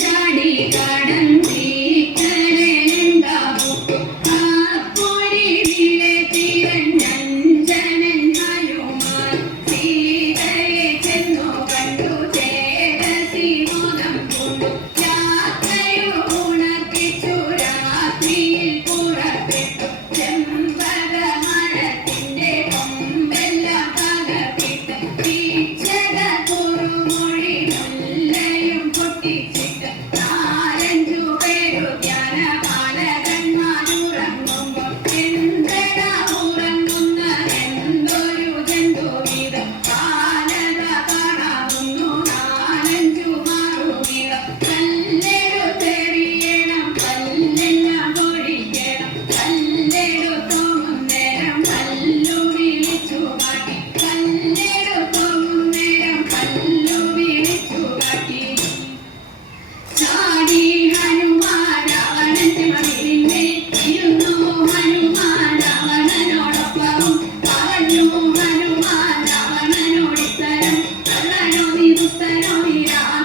ചാടി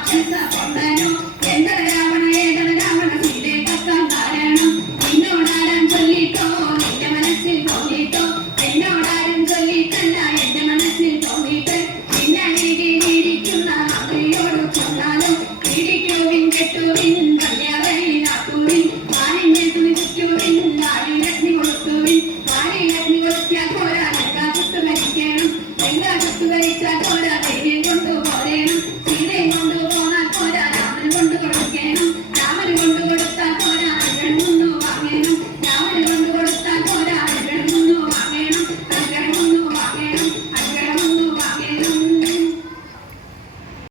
现在。